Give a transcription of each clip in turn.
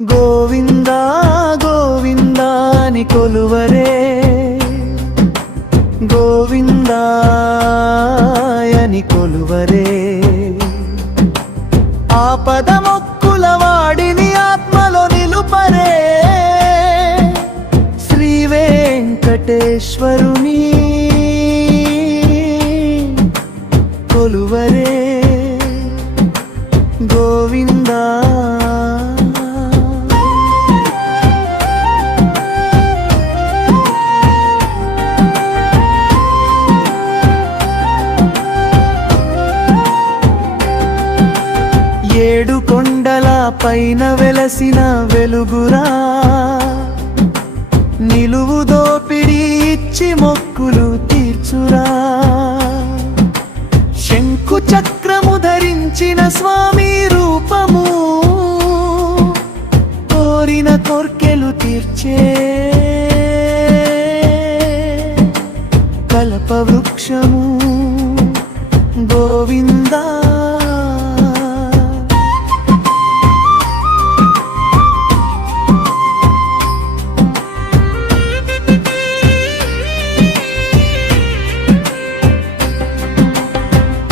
గోవిందా గోవిందా అని కొలువరే, గోవిందా అని కొలువరే. ఆపద మొక్కుల వాడిని ఆత్మలో నిలుపరే, శ్రీ వెంకటేశ్వరుని కొలువరే. గోవిందా ఏడు కొండల పైన వెలసిన వెలుగురా, నిలువు దోపిడి ఇచ్చి మొక్కులు తీర్చురా. శంకు చక్రము ధరించిన స్వామి రూపము, కోరిన కోర్కెలు తీర్చే కల్ప వృక్షము. గోవిందా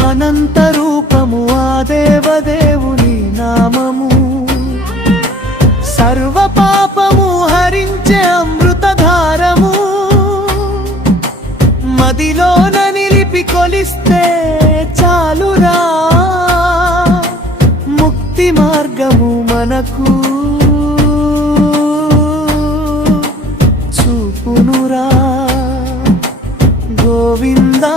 అనంత రూపము ఆ దేవదేవుని నామము, సర్వ పాపము హరించే అమృతధారము. మదిలోన నిలిపి కొలిస్తే చాలురా, ముక్తి మార్గము మనకు చూపునురా. గోవిందా